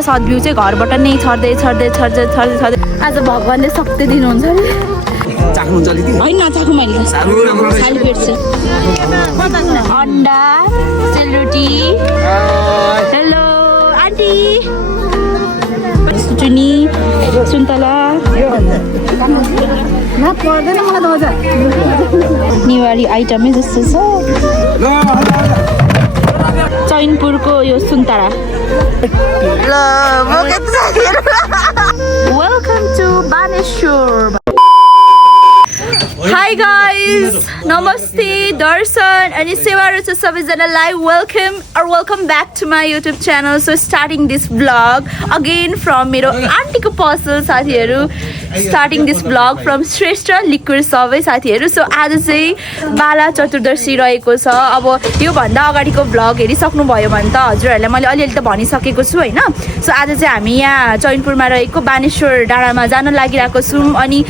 सद्भ्यू चाहिँ घरबाट नै छर्दै आज भगवानले शक्ति दिनुहुन्छ नि होइन नचाखु मैले खाली पेट चाहिँ अन्डा सेलरोटी हेलो आन्टी सुटुनी सुन्तला नेवारी आइटमै जस्तो छ चैनपुरको यो सुन्तला welcome to Baneshwor hi guys नमस्ते दर्शन अनि सेवाहरू छ सबैजनालाई welcome back to my YouTube channel so starting this vlog again from मेरो आन्टीको पसल साथीहरू starting this vlog from Shrestha liquid सबै साथीहरू सो आज चाहिँ बाला चतुर्दशी रहेको छ अब योभन्दा अगाडिको ब्लग हेरिसक्नुभयो भने त हजुरहरूलाई मैले अलिअलि त भनिसकेको छु होइन सो आज चाहिँ हामी यहाँ चैनपुरमा रहेको बानेश्वर डाँडामा जान लागिरहेको छौँ अनि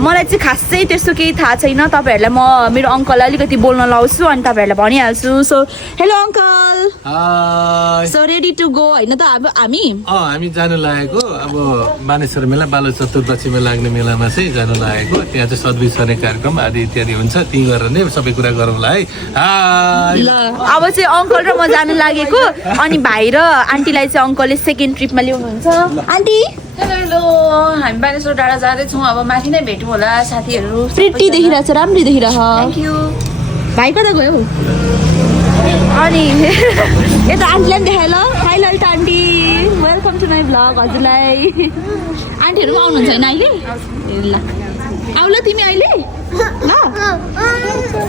मलाई चाहिँ खासै त्यस्तो केही थाहा छैन तपाईँहरूलाई म मेरो अङ्कललाई अलिकति बोल्न लाउँछु अनि तपाईँहरूलाई भनिहाल्छु so hello uncle so ready to go होइन त अब हामी जानु लागेको अब बानेश्वर मेला बाल चतुर्दशीमा लाग्ने मेलामा चाहिँ जानु लागेको त्यहाँ चाहिँ सद्विसर्ने कार्यक्रम आदि इत्यादि हुन्छ त्यही गरेर नै सबै कुरा गरौँला है ल अब चाहिँ अङ्कल र म जानु लागेको अनि भाइ र आन्टीलाई चाहिँ अङ्कलले सेकेन्ड ट्रिपमा ल्याउनुहुन्छ आन्टी हेलो हामी बानेश्वर डाँडा जाँदैछौँ अब माथि नै भेटौँ होला साथीहरू प्रिटी देखिरहेछ राम्रै देखिरह थ्याङ्क यू भाइ कता गयो अनि यता आन्टीलाई पनि देखाए ल hi Lalita aunty welcome to my vlog हजुरलाई आन्टीहरू पनि आउनुहुन्छ होइन अहिले ल आउ ल तिमी अहिले ल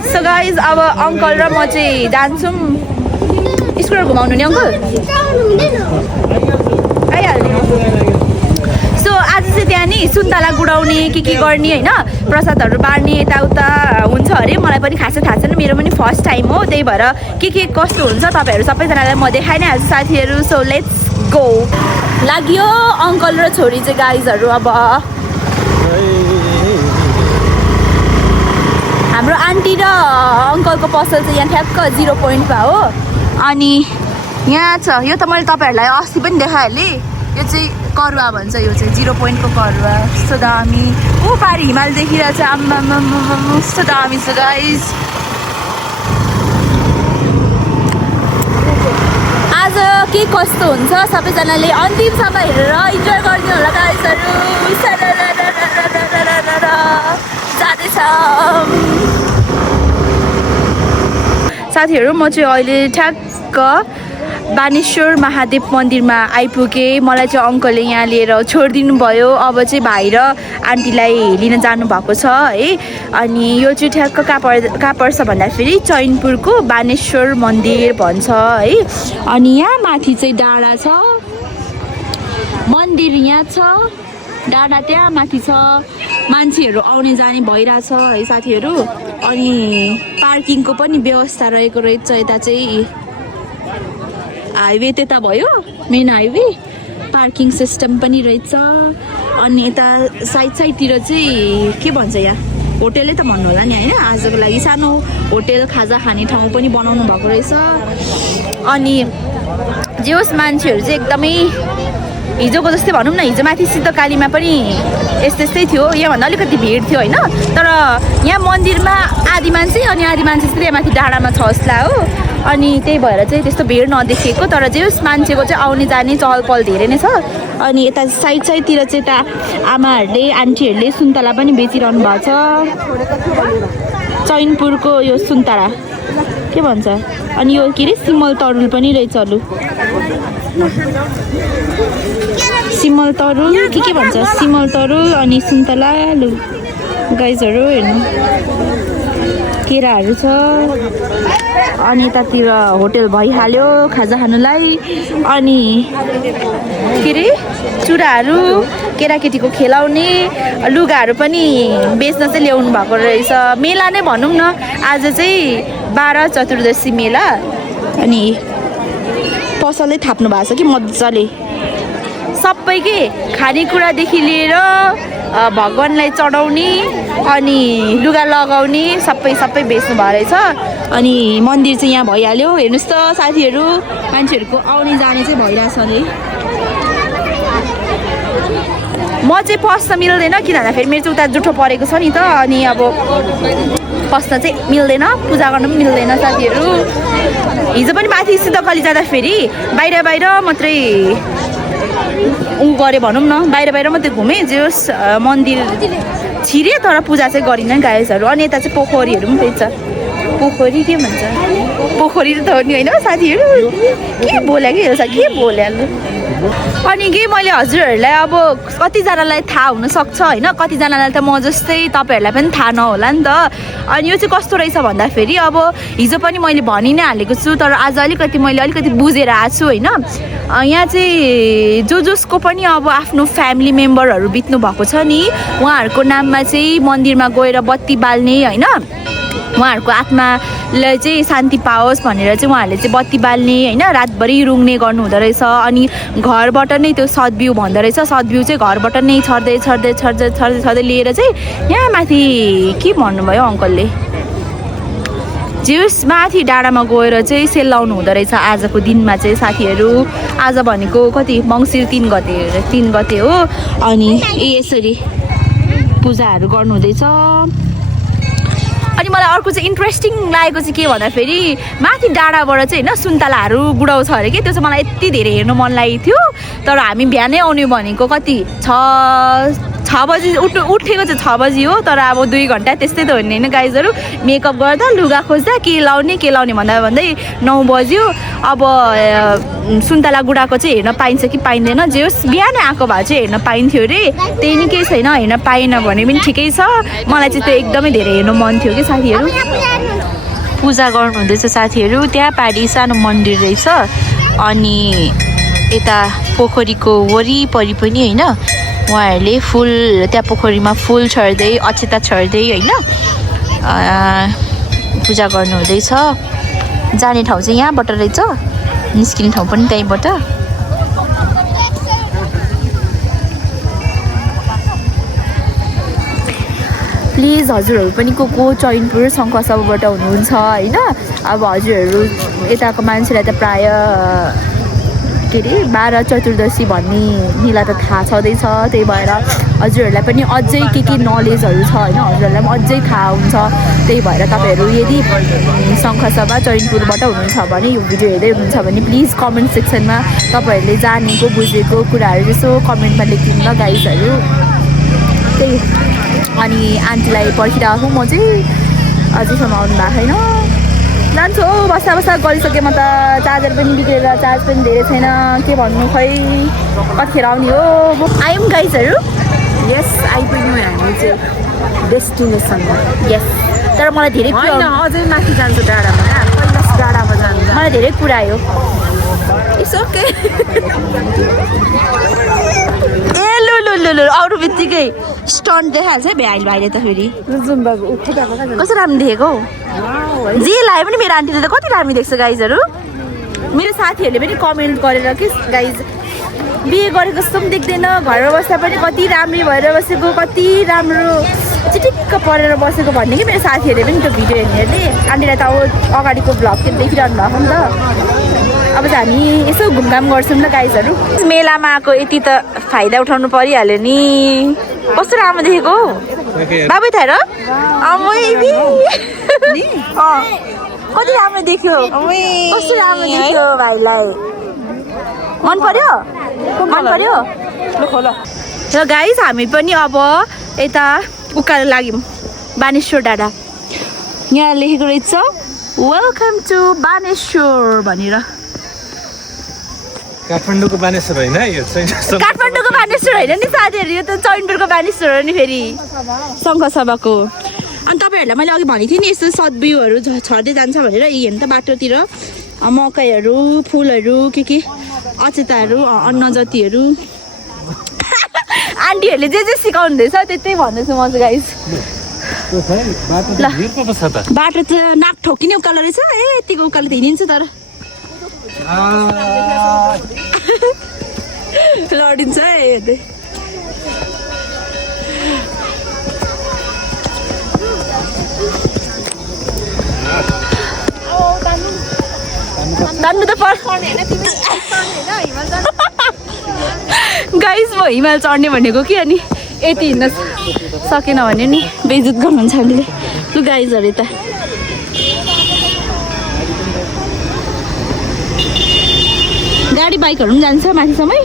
सो गाइज अब अङ्कल र म चाहिँ जान्छौँ स्कुटर घुमाउनु नि अङ्कल आइहाल्ने सो आज चाहिँ त्यहाँ नि सुन्तला गुडाउने के गर्ने होइन प्रसादहरू बाँड्ने यताउता हुन्छ अरे मलाई पनि खासै थाहा छैन मेरो पनि फर्स्ट टाइम हो त्यही भएर के कस्तो हुन्छ तपाईँहरू सबैजनालाई म देखाइ नै हाल्छु साथीहरू सो लेट्स गो लाग्यो अङ्कल र छोरी चाहिँ गाइजहरू अब हाम्रो आन्टी र अङ्कलको पसल चाहिँ यहाँ ठ्याक्क 0 पोइन्टमा हो अनि यहाँ छ यो त मैले तपाईँहरूलाई अस्ति पनि देखाइहालेँ यो चाहिँ करुवा भन्छ यो चाहिँ 0 पोइन्टको करुवा कस्तो दामी ऊ पारि हिमाल देखिरहेछ आम्मा कस्तो दामी छ गाइज आज के कस्तो हुन्छ सबैजनाले अन्तिमसम्म हेरेर इन्जोय गर्ने होला गाइजहरू जाँदैछ साथीहरू म चाहिँ अहिले ठ्याक्क बानेश्वर महादेव मन्दिरमा आइपुगेँ मलाई चाहिँ अङ्कलले यहाँ लिएर छोडिदिनु भयो अब चाहिँ भाइ र आन्टीलाई लिन जानुभएको छ है अनि यो चाहिँ ठ्याक्क कहाँ पर्छ भन्दाखेरि चैनपुरको बानेश्वर मन्दिर भन्छ है अनि यहाँ माथि चाहिँ डाँडा छ मन्दिर यहाँ छ डाँडा त्यहाँ माथि छ मान्छेहरू आउने जाने भइरहेछ है साथीहरू अनि पार्किङको पनि व्यवस्था रहेको रहेछ यता चाहिँ हाइवे त्यता भयो मेन हाइवे पार्किङ सिस्टम पनि रहेछ अनि यता साइडतिर चाहिँ के भन्छ यहाँ होटेलै त भन्नु होला नि होइन आजको लागि सानो होटेल खाजा खाने ठाउँ पनि बनाउनु भएको रहेछ अनि जे होस् मान्छेहरू चाहिँ एकदमै हिजोको जस्तै भनौँ न हिजो माथि सिद्धकालीमा पनि यस्तै थियो यहाँभन्दा अलिकति भिड थियो होइन तर यहाँ मन्दिरमा आधी मान्छे अनि आधी मान्छे चाहिँ यहाँ माथि डाँडामा छ जसला हो अनि त्यही भएर चाहिँ त्यस्तो भिड नदेखिएको तर जे होस् मान्छेको चाहिँ आउने जाने चहल पहल धेरै नै छ अनि यता साइडतिर चाहिँ यता आमाहरूले आन्टीहरूले सुन्तला पनि बेचिरहनु भएको छ चैनपुरको यो सुन्तला के भन्छ अनि यो के अरे सिमल तरुल पनि रहेछ लु सिमल तरुल के भन्छ सिमल तरुल अनि सुन्तला लु गाइजहरू हेर्नु केराहरू छ अनि यतातिर होटेल भइहाल्यो खाजा खानुलाई अनि के अरे चुराहरू केटाकेटीको खेलाउने लुगाहरू पनि बेच्न चाहिँ ल्याउनु भएको रहेछ मेला नै भनौँ न आज चाहिँ 12 चतुर्दशी मेला अनि पसलै थाप्नु भएको छ कि मजाले सबै के खानेकुरादेखि लिएर भगवानलाई चढाउने अनि लुगा लगाउने सबै बेच्नु भएको रहेछ अनि मन्दिर चाहिँ यहाँ भइहाल्यो हेर्नुहोस् त साथीहरू मान्छेहरूको आउने जाने चाहिँ भइरहेछ नि म चाहिँ पस्न मिल्दैन किन भन्दाखेरि मेरो चाहिँ उता जुठो परेको छ नि त अनि अब पस्न चाहिँ मिल्दैन पूजा गर्न पनि मिल्दैन साथीहरू हिजो पनि माथि सिद्धकली जाँदाखेरि बाहिर मात्रै गरे भनौँ न बाहिर मात्रै घुमेँ जे होस् मन्दिर छिरे तर पूजा चाहिँ गरिँदैन गाइजहरू अनि यता चाहिँ पोखरीहरू पनि त्यही छ पोखरी के भन्छ पोखरी त हो नि होइन साथीहरू के बोल्या के बोल्या अनि के मैले हजुरहरूलाई अब कतिजनालाई थाहा हुनसक्छ होइन कतिजनालाई त म जस्तै तपाईँहरूलाई पनि थाहा नहोला नि त अनि यो चाहिँ कस्तो रहेछ भन्दाखेरि अब हिजो पनि मैले भनि नै हालेको छु तर आज मैले अलिकति बुझेर आएको छु होइन यहाँ चाहिँ जसको पनि अब आफ्नो फ्यामिली मेम्बरहरू बित्नु भएको छ नि उहाँहरूको नाममा चाहिँ मन्दिरमा गएर बत्ती बाल्ने होइन उहाँहरूको आत्मालाई चाहिँ शान्ति पाओस् भनेर चाहिँ उहाँहरूले चाहिँ बत्ती बाल्ने होइन रातभरि रुङ्ने गर्नुहुँदो रहेछ अनि घरबाट नै त्यो सद्बिउ भन्दो रहेछ सद्बिउ चाहिँ घरबाट नै छर्दै लिएर चाहिँ यहाँ माथि के भन्नुभयो अङ्कलले जेउस माथि डाँडामा गएर चाहिँ सेलाउनु हुँदो रहेछ आजको दिनमा चाहिँ साथीहरू आज भनेको कति मङ्सिर 3 गते हो अनि यसरी पूजाहरू गर्नुहुँदैछ अनि मलाई अर्को चाहिँ इन्ट्रेस्टिङ लागेको चाहिँ के भन्दाखेरि माथि डाँडाबाट चाहिँ होइन सुन्तलाहरू गुडाउँछ अरे कि त्यो चाहिँ मलाई यति धेरै हेर्नु मन लागेको थियो तर हामी बिहानै आउने भनेको कति 6 बजी उठेको चाहिँ 6 बजी हो तर अब 2 घन्टा त्यस्तै त हो नि होइन गाइजहरू मेकअप गर्दा लुगा खोज्दा के लाउने भन्दै 9 बज्यो अब सुन्तला गुडाको चाहिँ हेर्न पाइन्छ कि पाइँदैन जे होस् बिहानै आएको भए चाहिँ हेर्न पाइन्थ्यो अरे त्यही नै केही छैन हेर्न पाएन भने पनि ठिकै छ मलाई चाहिँ त्यो एकदमै धेरै हेर्नु मन थियो कि साथीहरू पूजा गर्नुहुँदैछ साथीहरू त्यहाँ पारी सानो मन्दिर रहेछ अनि यता पोखरीको वरिपरि पनि होइन उहाँहरूले फुल त्यहाँ पोखरीमा फुल छर्दै अक्षता छर्दै होइन पूजा गर्नुहुँदैछ जाने ठाउँ चाहिँ यहाँबाट रहेछ निस्किने ठाउँ पनि त्यहीँबाट प्लिज हजुरहरू पनि को चैनपुर शङ्खसभाबाट हुनुहुन्छ होइन अब हजुरहरू यताको मान्छेलाई त प्रायः के अरे 12 चतुर्दशी भन्नेलाई त थाहा छँदैछ त्यही भएर हजुरहरूलाई पनि अझै के नलेजहरू छ होइन हजुरहरूलाई पनि अझै थाहा हुन्छ त्यही भएर तपाईँहरू यदि शङ्खसभा चैनपुरबाट हुनुहुन्छ भने यो भिडियो हेर्दै हुनुहुन्छ भने प्लिज कमेन्ट सेक्सनमा तपाईँहरूले जानेको बुझेको कुराहरू यसो कमेन्टमा लेखिदिनु ल गाइजहरू त्यही अनि आन्टीलाई पर्खिरहेको म चाहिँ अझैसम्म आउनु भएको छैन जान्छु हो बस्दा गरिसकेँ म त चार्जर पनि बिग्रेर चार्ज पनि धेरै छैन के भन्नु खै कतिखेर आउने हो आयौँ गाइजहरू यस आइपुग्यौँ हामी चाहिँ डेस्टिनेसनमा यस तर मलाई धेरै अझै माथि जान्छ डाँडामा कैलाश डाँडामा जान्छ मलाई धेरै कुरा आयो इट्स ओके ए लु अरू बित्तिकै स्टन्ट देखाइहाल्छ है भाइले त फेरि कस्तो राम्रो देखेको हौ जे लायो पनि मेरो आन्टीले त कति राम्रो देख्छ गाइजहरू मेरो साथीहरूले पनि कमेन्ट गरेर कि गाइज बिहे गरेको जस्तो पनि देख्दैन घरमा बस्दा पनि कति राम्री भएर बसेको कति राम्रो चिटिक्क परेर बसेको भन्ने कि मेरो साथीहरूले पनि त्यो भिडियो हेर्नेहरूले आन्टीलाई त अब अगाडिको भ्लग त्यो देखिरहनु भएको नि त अब चाहिँ हामी यसो घुमघाम गर्छौँ ल गाइजहरू मेलामा आएको यति त फाइदा उठाउनु परिहाल्यो नि कस्तो राम्रो देखेको बाबु थाहा र कति राम्रो देख्यो कस्तो राम्रो देख्यो भाइलाई मन पर्यो र गाइज हामी पनि अब यता उकालो लाग्यौँ बानेश्वर डाँडा यहाँ लेखेको रहेछ वेलकम टु बानेश्वर भनेर काठमाडौँको बानेश्वर होइन यो चाहिँ काठमाडौँको बानेश्वर होइन नि साथीहरू यो त चैनपुरको बानेश्वर हो नि फेरि शङ्खसभाको अनि तपाईँहरूलाई मैले अघि भनेको थिएँ नि यस्तो सद्बिउहरू छर्दै जान्छ भनेर यी हेर्नु त बाटोतिर मकैहरू फुलहरू के अचेताहरू अन्न जातिहरू आन्टीहरूले जे सिकाउनु हुँदैछ त्यतै भन्दैछु म चाहिँ गाइस ल बाटो त नाक ठोकिने उकालो रहेछ यतिको उकालो त हिँडिन्छ तर लडिन्छ हेर्दै तान्नु त गाइस म हिमाल चढ्ने भनेको कि अनि यति हिँड्न सकेन भने नि बेइज्जत गर्नुहुन्छ हामीले लु गाइजहरू यता गाडी बाइकहरू पनि जान्छ माथिसम्मै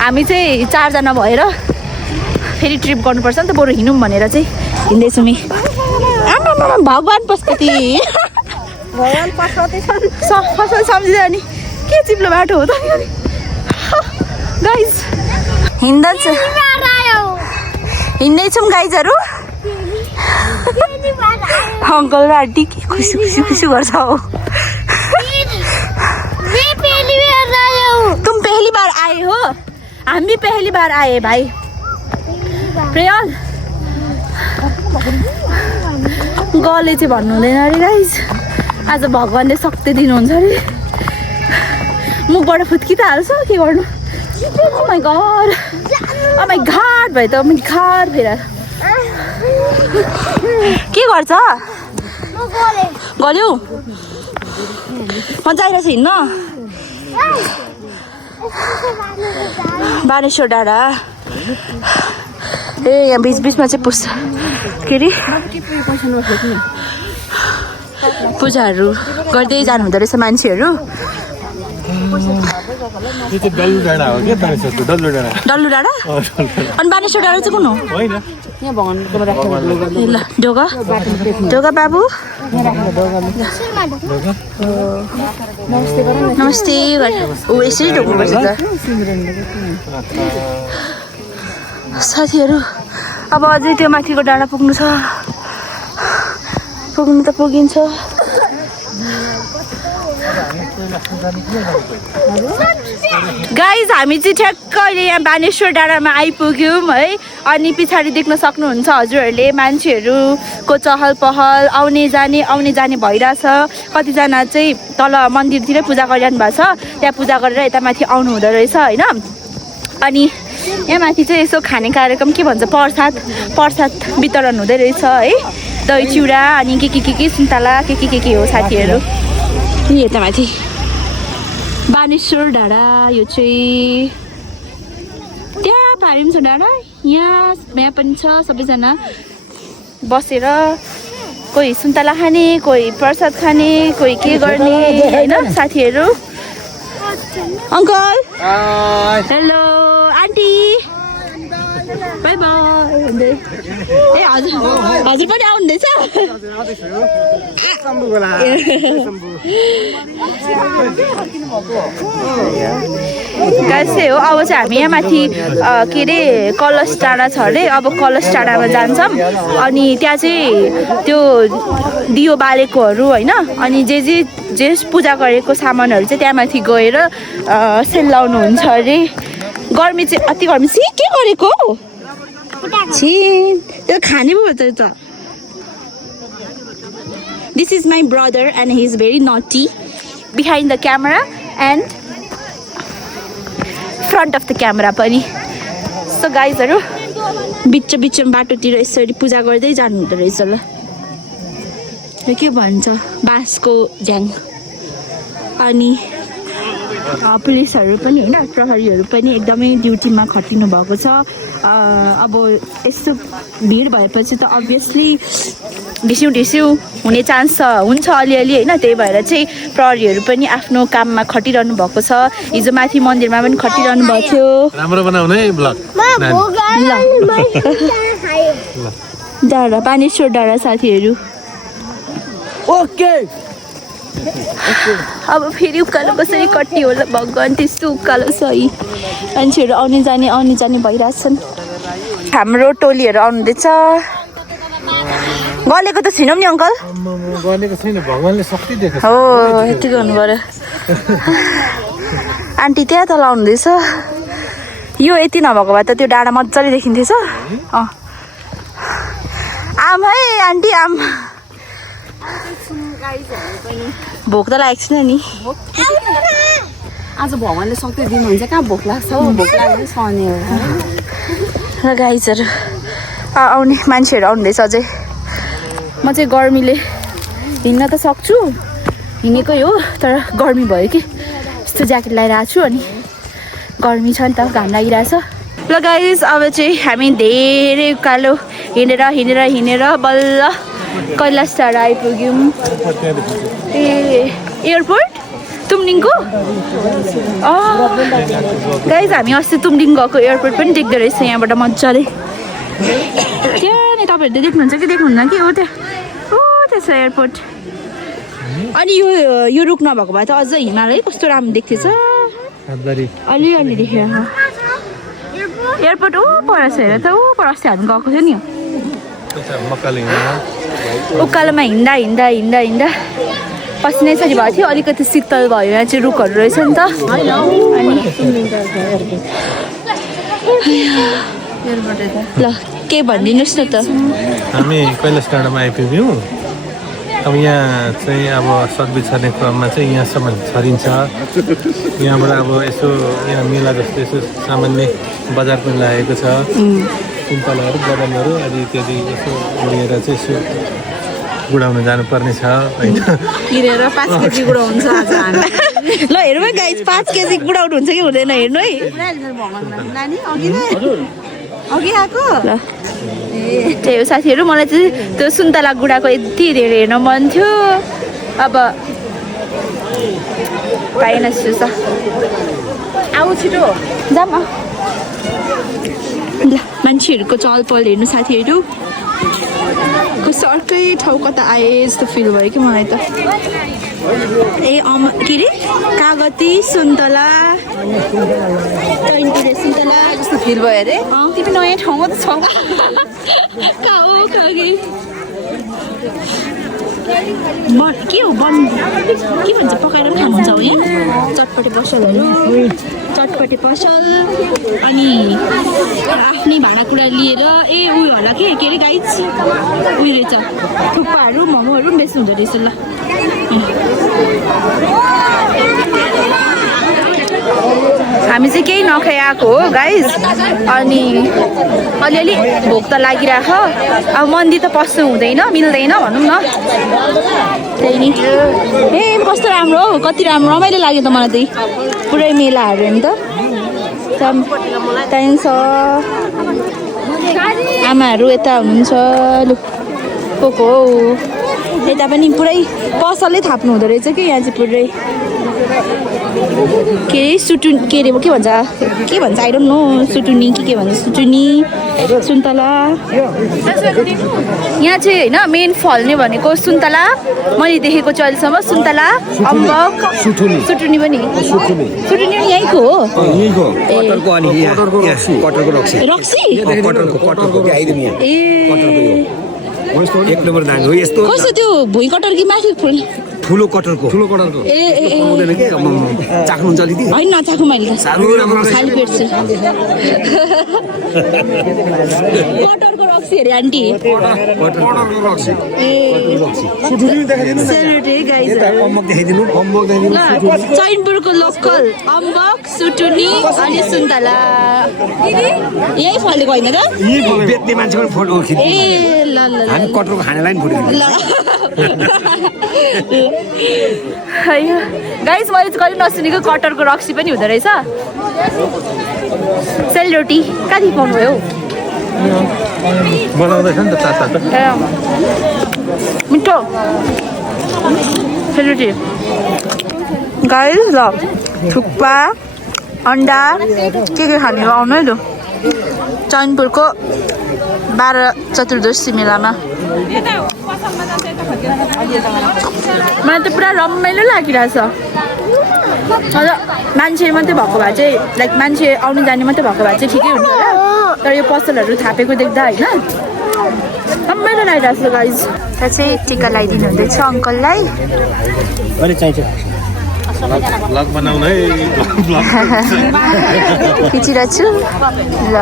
हामी चाहिँ 4 जना भएर फेरि ट्रिप गर्नुपर्छ नि त बरु हिँडौँ भनेर चाहिँ हिँड्दैछौँ नि आमा भगवान् पशुपति भगवान पशुपति फसल सम्झिँदा अनि के चिप्लो बाटो हो त गाइज हिँड्दैछौँ गाइजहरू अङ्कल र आन्टी के खुसी गर्छ हो तुम पहली बार आए हो हम भी पहली बार आए भाइ प्रियल गले चाहिँ भन्नु हुँदैन अरे गाइज आज भगवान्ले शक्ति दिनुहुन्छ अरे मुखबाट फुत्की त हाल्छ के गर्नु ओ माई गड भयो त मैले घाट फेर के गर्छ गल्यौ मजा आइरहेछ हिँड्न बानेश्वर डाँडा ए यहाँ बिचमा चाहिँ के अरे पूजाहरू गर्दै जानु हुँदो रहेछ मान्छेहरू डल्लु डाँडा अनि बानेश्वर डाँडा चाहिँ कुन हो ल ढोगा बाबु नमस्ते ऊ यसरी ढोग्नुपर्छ त साथीहरू अब अझै त्यो माथिको डाँडा पुग्नु त पुगिन्छ गाइज हामी चाहिँ ठ्याक्क अहिले यहाँ बानेश्वर डाँडामा आइपुग्यौँ है अनि पछाडि देख्न सक्नुहुन्छ हजुरहरूले मान्छेहरूको चहल पहल आउने जाने भइरहेछ कतिजना चाहिँ तल मन्दिरतिरै पूजा गरिरहनु भएको छ त्यहाँ पूजा गरेर यता माथि आउनु हुँदो रहेछ होइन अनि यहाँ माथि चाहिँ यसो खाने कार्यक्रम के भन्छ प्रसाद वितरण हुँदै रहेछ है दही चिउरा अनि के सुन्तला के हो साथीहरू नि यता माथि बानेश्वर डाँडा यो चाहिँ त्यहाँ पारि पनि छ डाँडा यहाँ पनि छ सबैजना बसेर कोही सुन्तला खाने कोही प्रसाद खाने कोही के गर्ने होइन साथीहरू uncle hello aunty bye bye ए हजुर पनि आउनुहुँदैछ गाइस हो अब चाहिँ हामी यहाँ माथि के अरे कलश डाँडा छ अरे अब कलश डाँडामा जान्छौँ अनि त्यहाँ चाहिँ त्यो दियो बालेकोहरू होइन अनि जे पूजा गरेको सामानहरू चाहिँ त्यहाँ माथि गएर सेलाउनुहुन्छ अरे गर्मी चाहिँ अति गर्मी चाहिँ के गरेको छि त्यो खाने पो त this is my brother and he is very nutty behind the camera and front of the camera पनि सो गाइजहरू बिचमा बाटोतिर यसरी पूजा गर्दै जानु हुँदो रहेछ ल यो के भन्छ बाँसको झ्याङ अनि पुलिसहरू पनि होइन प्रहरीहरू पनि एकदमै ड्युटीमा खटिनु भएको छ अब यस्तो भिड भएपछि त अभियसली ढिस्यु हुने चान्स हुन्छ अलिअलि होइन त्यही भएर चाहिँ प्रहरीहरू पनि आफ्नो काममा खटिरहनु भएको छ हिजो माथि मन्दिरमा पनि खटिरहनु भएको थियो राम्रो बनाउनु है ब्लग डाँडा बानेश्वर डाँडा साथीहरू ओके अब फेरि उकालो कसरी कट्टी होला भगवान् त्यस्तो उकालो छ है मान्छेहरू आउने जाने भइरहेछन् हाम्रो टोलीहरू आउनुहुँदैछ गलेको त छैनौँ नि अङ्कल गलेको छैन भगवान्ले शक्ति दिएको हो यति गर्नु पर्यो आन्टी त्यहाँ तल आउनुहुँदैछ यो यति नभएको भए त त्यो डाँडा मजाले देखिन्थेछ आम है आन्टी आम भोक त लागेको छैन नि आज भगवान्ले शक्ति दिनुहुन्छ कहाँ भोक लाग्छ भोक लाग्यो सहने हो र गाइजहरू आउने मान्छेहरू आउनुहुँदैछ अझै म चाहिँ गर्मीले हिँड्न त सक्छु हिँडेकै हो तर गर्मी भयो कि यस्तो ज्याकेट लगाइरहेको छु अनि गर्मी छ नि त घाम लागिरहेछ ल गाइस अब चाहिँ हामी धेरै उकालो हिँडेर बल्ल कैलाश टाढा आइपुग्यौँ ए एयरपोर्ट तुमलिङको गाइस हामी अस्ति तुमलिङ गएको एयरपोर्ट पनि देख्दो रहेछ यहाँबाट मजाले त्यहाँ नि तपाईँहरूले देख्नुहुन्छ कि देख्नुहुन्न कि हो त्यहाँ छ एयरपोर्ट अनि यो रुख नभएको भए त अझ हिमाल है कस्तो राम्रो देख्थेछ अलि देखेर एयरपोर्ट पर छ हेर त पर अस्ति हामी गएको थियो नि उकालोमा हिँड्दा पसिनै सरी भएको थियो अलिकति शीतल भयो यहाँ चाहिँ रुखहरू रहेछ नि त ल के भनिदिनुहोस् न त हामी कैलाश डाँडामा आइपुग्यौँ अब यहाँ चाहिँ अब सब्जी छर्ने क्रममा चाहिँ यहाँसम्म छरिन्छ यहाँबाट अब यसो यहाँ मेला जस्तो यसो सामान्य बजार पनि लागेको छ सुन्तलाहरू बदामहरू आदि इत्यादि यसो लिएर चाहिँ यसो गुडाउन जानुपर्ने छ होइन किनेर 5 केजी गुडाउँछ आज हामी ल हेरौँ है गाइस 5 केजी गुडाउनु हुन्छ कि हुँदैन हेर्नु है नानी अघि आएको ल त्यही हो साथीहरू मलाई चाहिँ त्यो सुन्तला गुडाको यति धेरै हेर्न मन थियो अब पाएन जस्तो छ आऊ छिटो जाम ल मान्छेहरूको चहल पहल हेर्नु साथीहरू कस्तो अर्कै ठाउँ कता आए जस्तो फिल भयो कि मलाई त ए के अरे कागती सुन्तला सुन्तला जस्तो फिल भयो अरे तिमी नयाँ ठाउँमा त छौ के हो बन के भन्छ पकाएर पनि खानुहुन्छ हो यहाँ चटपटे पसल अनि आफ्नै भाँडाकुँडा लिएर ए उयो होला के अरे गाइस उयो रहेछ थुक्पाहरू मोमोहरू पनि बेच्नु हुँदो रहेछ ल हामी चाहिँ केही नखाइ आएको हो गाइस अनि अलिअलि भोक त लागिरहेको अब मन्दिर त पस्नु हुँदैन मिल्दैन भनौँ न त्यही नि ए कस्तो राम्रो हौ कति राम्रो रमाइलो लाग्यो त मलाई चाहिँ पुरै मेलाहरू नि त त्यहाँदेखि आमाहरू यता हुनुहुन्छ लु को हौ यता पनि पुरै पसलै थाप्नु हुँदो रहेछ कि यहाँ चाहिँ पुरै के अरे के भन्छ आई डोन्ट नो सुटुनी के भन्छ सुटुनी सुन्तला यहाँ चाहिँ होइन मेन फल्ने भनेको सुन्तला मैले देखेको चाहिँ अहिलेसम्म सुन्तला अम्बक सुटुनी पनि यहीँको हो रक्सी कस्तो त्यो भुइँ कटर कि माथि ठुलो कटरको ए चाख्नुहुन्छ अलिकति होइन नचाख्नु मैले खाली पेट छ कटरको रक्सी अरे आन्टी चैनपुरको लोकल अम्बक सुटुनी अनि सुन्तला यही फलेको होइन र बेच्ने मान्छेको फोटो खिच्नु ए ल हामी कटरको खानेलाई पनि फोटो गाइस मैले चाहिँ कहिले नसुनेको कटरको रक्सी पनि हुँदो रहेछ सेलरोटी कति पाउनु भयो बनाउँदैछ नि त तातो मिठो सेलरोटी गाइस ल थुक्पा अन्डा के खाने हो आउनु है लु चैनपुरको 12 चतुर्दशी मेलामा मलाई त पुरा रमाइलो लागिरहेछ मान्छे मात्रै भएको भए चाहिँ लाइक मान्छे आउने जाने मात्रै भएको भए चाहिँ ठिकै हुन्छ होला तर यो पसलहरू थापेको देख्दा होइन रमाइलो लागिरहेछ गाइज त्यहाँ चाहिँ टिका लगाइदिनु हुँदैछ अङ्कललाई ब्लग बनाउन है खिचिरहेको छु ल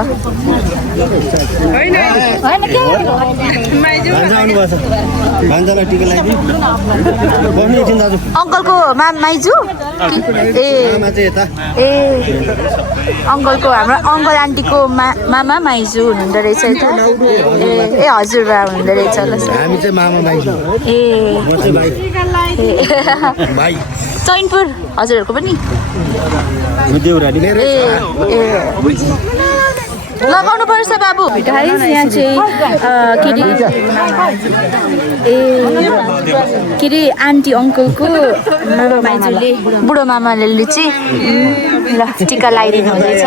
अङ्कलको माइजू ए अङ्कलको हाम्रो अङ्कल आन्टीको मामा माइजू हुनुहुँदो रहेछ यता ए हजुरबा हुनुहुँदो रहेछ ए चैनपुर हजुरहरूको पनि लगाउनु पर्छ बाबु गाइस यहाँ चाहिँ के अरे आन्टी अङ्कलको माइजूले बुढो मामाले चाहिँ ल टिका लगाइदिनु हुँदैछ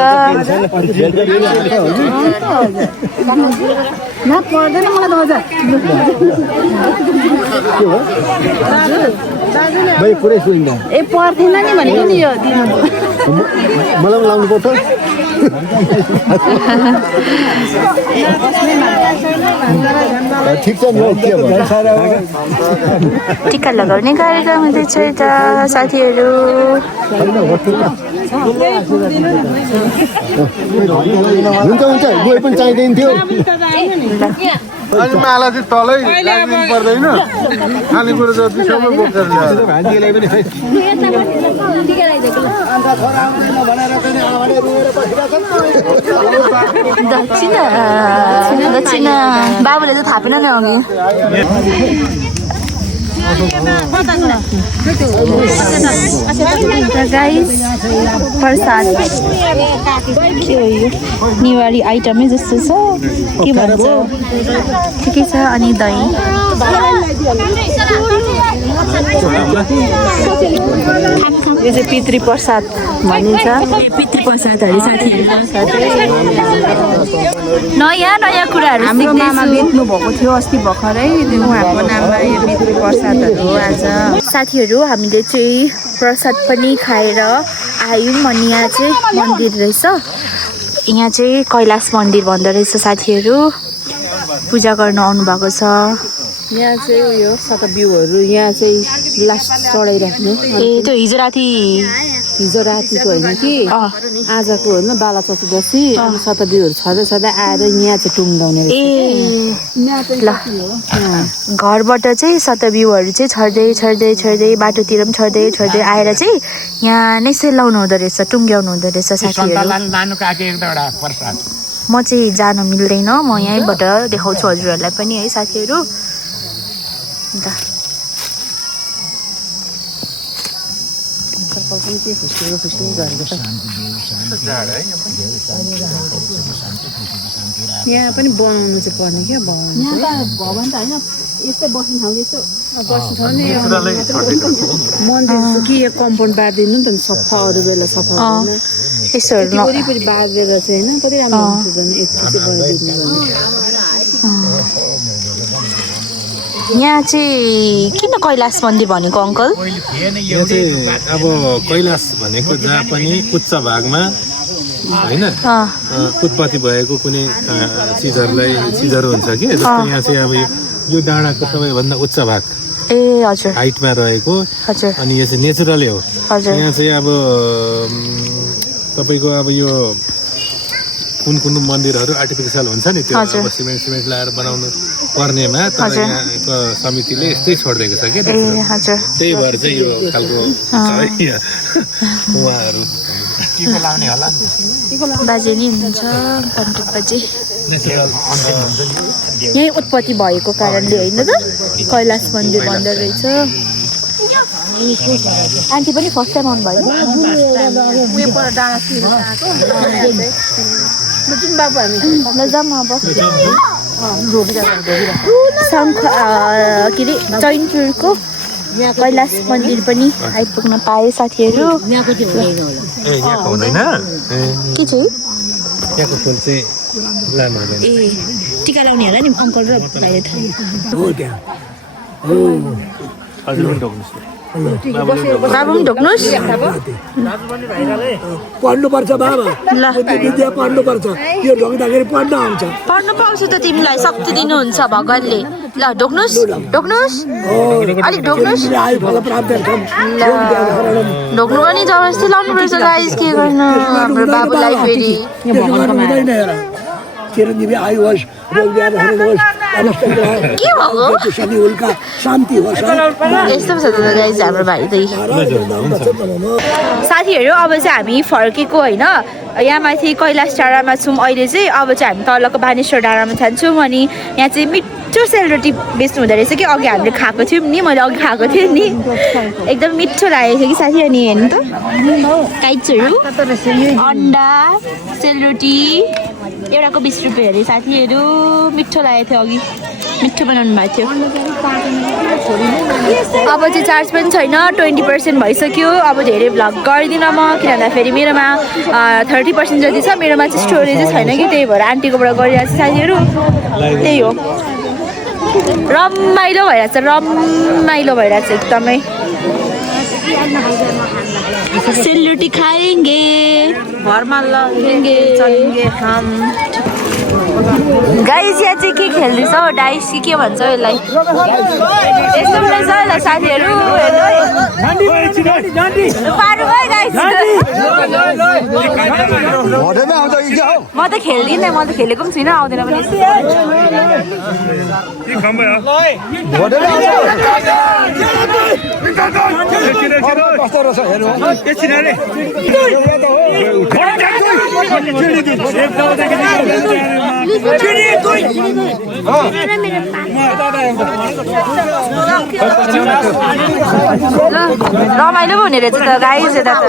पर्दैन मलाई त ए पर्दैन नि भनेको नि यो दिनु मलाई लाउनु पर्छ ठिक छ नि के भन्छ टिका लगाउने कार्यक्रम हुँदैछ यता साथीहरू हुन्छ हुन्छ गए पनि चाहिँदैन थियो अनि माला चाहिँ तलै राख्नु पर्दैन खानेकुरो जति सबै बोकेर दक्षिणा दक्षिणा बाबुले चाहिँ थापेन नि अघि गाइस प्रसाद के हो यो नेवारी आइटमै जस्तो छ के भन्छ ठिकै छ अनि दही यो चाहिँ पितृ प्रसाद भनिन्छ पितृ प्रसादहरू साथीहरू नयाँ नयाँ कुराहरू हाम्रो मामा बेच्नु भएको थियो अस्ति भर्खरै उहाँको नाममा यो पितृ प्रसादहरू आज साथीहरू हामीले चाहिँ प्रसाद पनि खाएर आयौँ अनि यहाँ चाहिँ मन्दिर रहेछ यहाँ चाहिँ कैलाश मन्दिर भन्दो रहेछ साथीहरू पूजा गर्न आउनुभएको छ यहाँ चाहिँ उयो शतबिउहरू यहाँ चाहिँ लास्ट चढाइराख्ने ए त्यो हिजो राति रातिको होइन कि आजको होइन बाला चतुर्दशी अनि शतबिउहरू छँदै छँदै आएर यहाँ चाहिँ टुङ्गाउने ए ल घरबाट चाहिँ शतबिउहरू चाहिँ छर्दै छर्दै छर्दै बाटोतिर पनि छर्दै छर्दै आएर चाहिँ यहाँ नै सेलाउनु हुँदो रहेछ टुङ्ग्याउनु हुँदो रहेछ साथीहरू म चाहिँ जान मिल्दैन म यहीँबाट देखाउँछु हजुरहरूलाई पनि है साथीहरू अन्त यहाँ पनि बनाउनु चाहिँ पर्ने क्या भवन त होइन यस्तै बस्ने ठाउँ यस्तो बस्ने ठाउँ नि मन्दिर कि यो कम्पाउन्ड बारिदिनु नि त सफा अरू बेला सफा हुँदैन यस्तोहरू वरिपरि बारिदिएर चाहिँ होइन कति राम्रो हुन्छ भने यति चाहिँ बनाइदिनु यहाँ चाहिँ किन कैलाश मन्दिर भनेको अङ्कल यहाँ चाहिँ अब कैलाश भनेको जहाँ पनि उच्च भागमा होइन उत्पत्ति भएको कुनै चिजहरू हुन्छ कि जस्तो यहाँ चाहिँ अब यो डाँडाको सबैभन्दा उच्च भाग ए हजुर हाइटमा रहेको हजुर अनि यो चाहिँ नेचुरलै हो हजुर यहाँ चाहिँ अब तपाईँको अब यो कुन मन्दिरहरू आर्टिफिसियल हुन्छ नि त्यो अब सिमेन्ट लाएर बनाउनु पर्नेमा तर यहाँको समितिले यस्तै छोडिदिएको छ कि त्यही भएर चाहिँ यो खालको उहाँहरू बाजे नि हुनुहुन्छ पण्डित बाजे यहीँ उत्पत्ति भएको कारणले होइन त कैलाश मन्दिर भन्दो रहेछ आन्टी पनि फर्स्ट टाइम आउनुभयो जाऊँ अब शङ्ख के अरे चैनपुरको कैलाश मन्दिर पनि आइपुग्न पाएँ साथीहरू यहाँको हुँदैन के चाहिँ यहाँको फुल चाहिँ लानु हुँदैन ए टिका लाउने होला नि अङ्कल र भाइले थाहा हजुर पनि ढोक्नुहोस् बाबु पनि ढोक्नुहोस् पढ्नुपर्छ बाबा ल विद्या पढ्नुपर्छ यो ढोक्दाखेरि पढ्न आउँछ पढ्नु पाउँछु त तिमीलाई शक्ति दिनुहुन्छ भगवान्ले ल ढोक्नुहोस् ढोक्नुहोस् अलिक ढोक्नुहोस् आयु फल प्राप्त ढोक्नु पनि जबरजस्ती लाउनु पर्छ गाइस के गर्नु हाम्रो बाबुलाई फेरि चिरञ्जीवी आयु होस् रोग व्याध हरण होस् के भएको शनि उल्का शान्ति होस् यस्तो पो छ त गाइज हाम्रो भाइ चाहिँ साथीहरू अब चाहिँ हामी फर्केको होइन यहाँ माथि कैलाश डाँडामा छौँ अहिले चाहिँ अब चाहिँ हामी तलको बानेश्वर डाँडामा जान्छौँ अनि यहाँ चाहिँ मिठो सेलरोटी बेच्नु हुँदो रहेछ कि अघि हामीले खाएको थियौँ नि मैले अघि खाएको थिएँ नि एकदम मिठो लागेको थियो कि साथी अनि हेर्नु त काइट्सहरू अन्डा सेलरोटी एउटाको 20 रुपियाँ अरे साथीहरू मिठो लागेको थियो अघि मिठो बनाउनु भएको थियो अब चाहिँ चार्ज पनि छैन 20% भइसक्यो अब धेरै भ्लग गर्दिनँ म किन भन्दाखेरि मेरोमा 30% जति छ मेरोमा चाहिँ स्टोरेजै छैन कि त्यही भएर आन्टीकोबाट गरिरहेको छ साथीहरू त्यही हो रमाइलो भइरहेछ एकदमै सेलरोटी खाएंगे घरमा लगेंगे चलेंगे हम गाइस यहाँ चाहिँ के खेल्दैछ हौ डाइस कि के भन्छ यसलाई यस्तो रहेछ यसलाई साथीहरू पार्नु भयो गाइस म त खेल्दिनँ म त खेलेको पनि छुइनँ आउँदैन पनि रमाइलो पो हुने रहेछ त गाइस यता त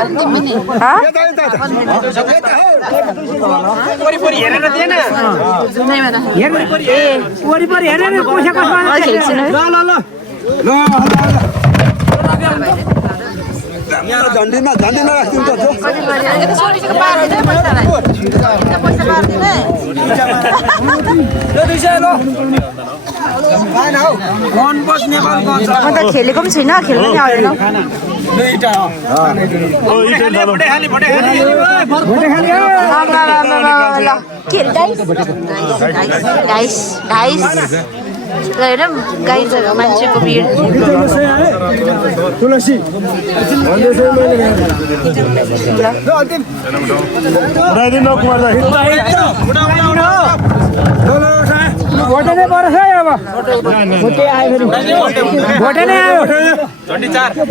झन्डीमा राखिदिनु म त खेलेको पनि छुइनँ खेल्नु नि आउँदैन हेरौँ गाइजहरू मान्छेको भिड तुलसी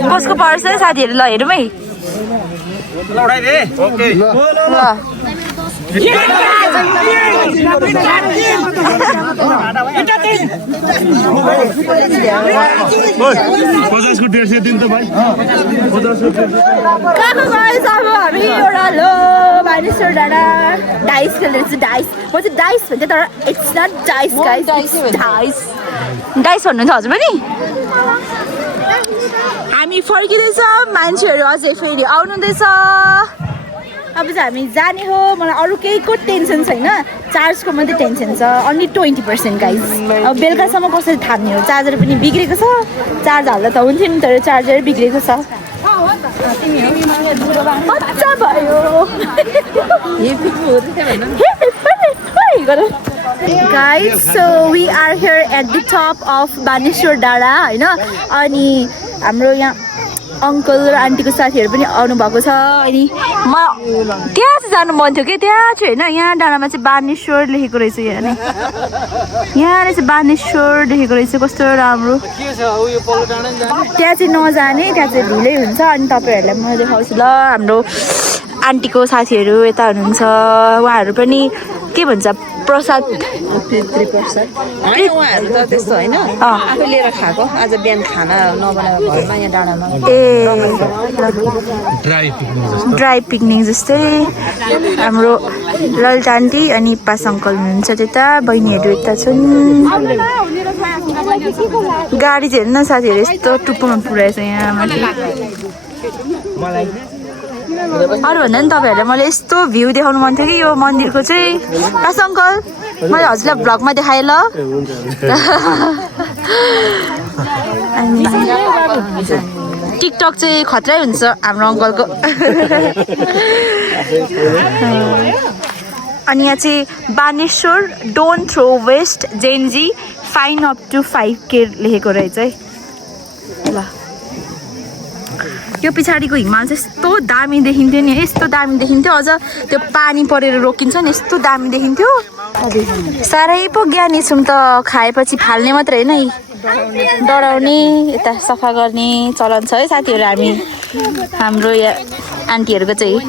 कसको पर्छ साथीहरू ल हेरौँ है हामी एउटा लो बानेश्वर डाँडा डाइस खेल्दैछु डाइस म चाहिँ डाइस भन्छ तर it's not dice guys dice dice भन्नुहुन्छ हजुर पनि हामी फर्किँदैछ मान्छेहरू अझै फेरि आउनुहुँदैछ अब चाहिँ हामी जाने हो मलाई अरू केहीको टेन्सन छैन चार्जको मात्रै टेन्सन छ अन्ली 20% गाइस अब बेलुकासम्म कसरी थाम्ने हो चार्जर पनि बिग्रेको छ चार्ज हाल्दा त हुन्थ्यो नि तर चार्जर बिग्रेको छ मजा भयो guys so we are here at the top of Baneshwor डाँडा होइन अनि हाम्रो यहाँ अङ्कल र आन्टीको साथीहरू पनि आउनुभएको छ अनि म त्यहाँ चाहिँ जानु मन थियो कि त्यहाँ चाहिँ होइन यहाँ डाँडामा चाहिँ बानेश्वर लेखेको रहेछ यहाँ रहेछ बानेश्वर लेखेको रहेछ कस्तो राम्रो त्यहाँ चाहिँ नजाने त्यहाँ चाहिँ ढिलै हुन्छ अनि तपाईँहरूलाई म देखाउँछु ल हाम्रो आन्टीको साथीहरू यता हुनुहुन्छ उहाँहरू पनि के भन्छ प्रसाद उहाँहरू त त्यस्तो होइन आफै लिएर खाएको आज बिहान खाना नबनाएर घरमा यहाँ डाँडामा ड्राई पिकनिक जस्तै हाम्रो ललिता आन्टी अनि पास अङ्कल हुनुहुन्छ त्यता बहिनीहरू यता छन् गाडी चाहिँ हेर्नु न साथीहरू यस्तो टुप्पोमा पुऱ्याएछ यहाँ माथि अरूभन्दा नि तपाईँहरूलाई मैले यस्तो भ्यू देखाउनु मन थियो कि यो मन्दिरको चाहिँ पास अङ्कल मैले हजुरलाई भ्लगमा देखाएँ ल टिकटक चाहिँ खतरै हुन्छ हाम्रो अङ्कलको अनि यहाँ चाहिँ Baneshwor don't throw waste Gen Z fine up to 5K लेखेको रहेछ है ल यो पछाडिको हिमाल चाहिँ यस्तो दामी देखिन्थ्यो नि यस्तो दामी देखिन्थ्यो अझ त्यो पानी परेर रोकिन्छ नि यस्तो दामी देखिन्थ्यो साह्रै पो ज्ञानी छौँ त खाएपछि फाल्ने मात्र होइन है डढाउने यता सफा गर्ने चलन छ है साथीहरू हाम्रो यहाँ आन्टीहरूको चाहिँ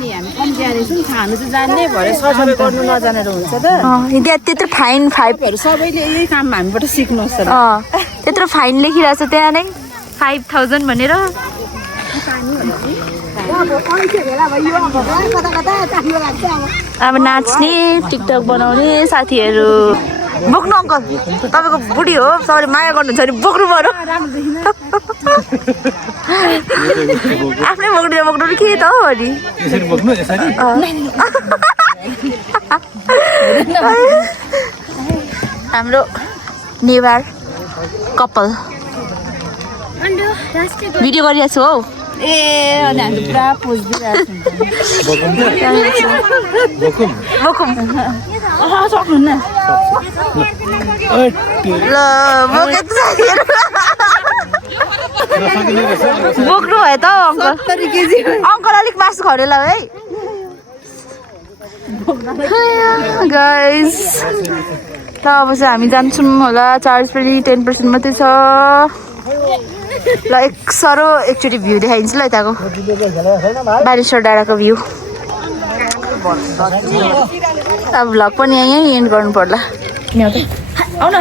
खानु चाहिँ जान्ने भएर सफा गर्नु नजानेर हुन्छ त त्यहाँ त्यत्रो फाइन 5 सबैले यही काम हामीबाट सिक्नुहोस् त त्यत्रो फाइन लेखिरहेको छ त्यहाँ नै 5000 भनेर अब नाच्ने टिकटक बनाउने साथीहरू बोक्नु अङ्कल तपाईँको बुढी हो तपाईँले माया गर्नुहुन्छ भने बोक्नु पर्यो आफ्नै बोक्नु के त हो अनि हाम्रो नेवार कपाल भिडियो गरिरहेको छु हौ ए अनि हामी पुरा पोज दिइरहेको बोकुम सक्नुहुन्न ल बोके त साथीहरू बोक्नु भयो त अङ्कल 70 केजी अङ्कल अलिक मासु खरेला है गाइस ल अब चाहिँ हामी जान्छौँ होला चार्ज पनि 10% मात्रै छ ल एकचोटि भ्यू देखाइदिन्छु ल यताको बानेश्वर डाँडाको भ्यू अब भ्लग पनि यहीँ एन्ड गर्नु पर्ला आउ न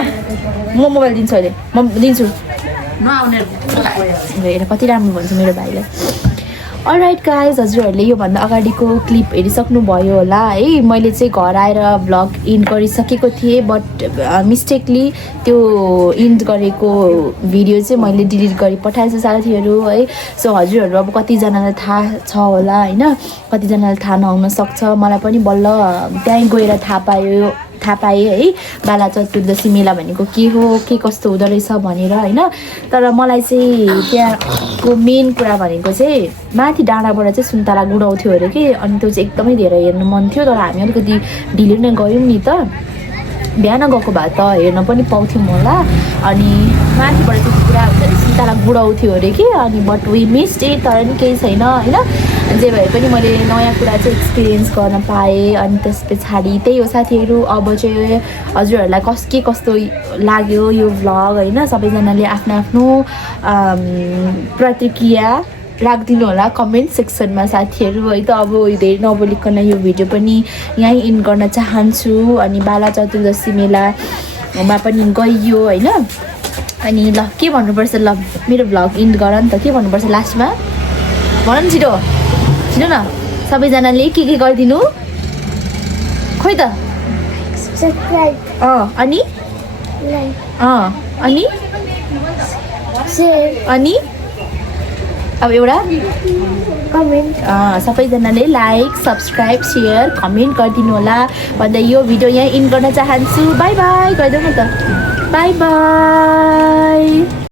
म मोबाइल दिन्छु अहिले म दिन्छु नआउने हेर कति राम्रो भन्छ मेरो भाइलाई अलराइट गाइज हजुरहरूले योभन्दा अगाडिको क्लिप हेरिसक्नुभयो होला है मैले चाहिँ घर आएर भ्लग इन्ड गरिसकेको थिएँ बट मिस्टेकली त्यो इन्ड गरेको भिडियो चाहिँ मैले डिलिट गरी पठाएछु साथीहरू है सो हजुरहरू अब कतिजनालाई थाहा छ होला होइन कतिजनालाई थाहा नहुन सक्छ मलाई पनि बल्ल त्यहीँ गएर थाहा पाएँ है बाला चतुर्दशी मेला भनेको के हो के कस्तो हुँदो रहेछ भनेर होइन तर मलाई चाहिँ त्यहाँको मेन कुरा भनेको चाहिँ माथि डाँडाबाट चाहिँ सुन्तला गुडाउँथ्यो अरे कि अनि त्यो चाहिँ एकदमै धेरै हेर्नु मन थियो तर हामी अलिकति ढिलो नै गयौँ नि त बिहान गएको भए त हेर्न पनि पाउँथ्यौँ होला अनि माथिबाट त्यो कुरा हुन्छ नि सुन्तला गुडाउँथ्यो अरे कि अनि बट वी मिस्ड इट तर नि केही छैन होइन जे भए पनि मैले नयाँ कुरा चाहिँ एक्सपिरियन्स गर्न पाएँ अनि त्यस पछाडि त्यही हो साथीहरू अब चाहिँ हजुरहरूलाई के कस्तो लाग्यो यो भ्लग होइन सबैजनाले आफ्नो आफ्नो प्रतिक्रिया राखिदिनु होला कमेन्ट सेक्सनमा साथीहरू है त अब धेरै नबोलिकन यो भिडियो पनि यहीँ इन्ड गर्न चाहन्छु अनि बाला चतुर्दशी मेलामा पनि गइयो होइन अनि ल के भन्नुपर्छ ल मेरो भ्लग इन्ड गर नि त के भन्नुपर्छ लास्टमा भन न छिटो न सबैजनाले के गरिदिनु खोइ त अनि अनि अब एउटा कमेन्ट सबैजनाले लाइक सब्सक्राइब सेयर कमेन्ट गरिदिनु होला भन्दा यो भिडियो यहाँ इन्ड गर्न चाहन्छु बाई बाई गरिदेऊ न त बाई बाई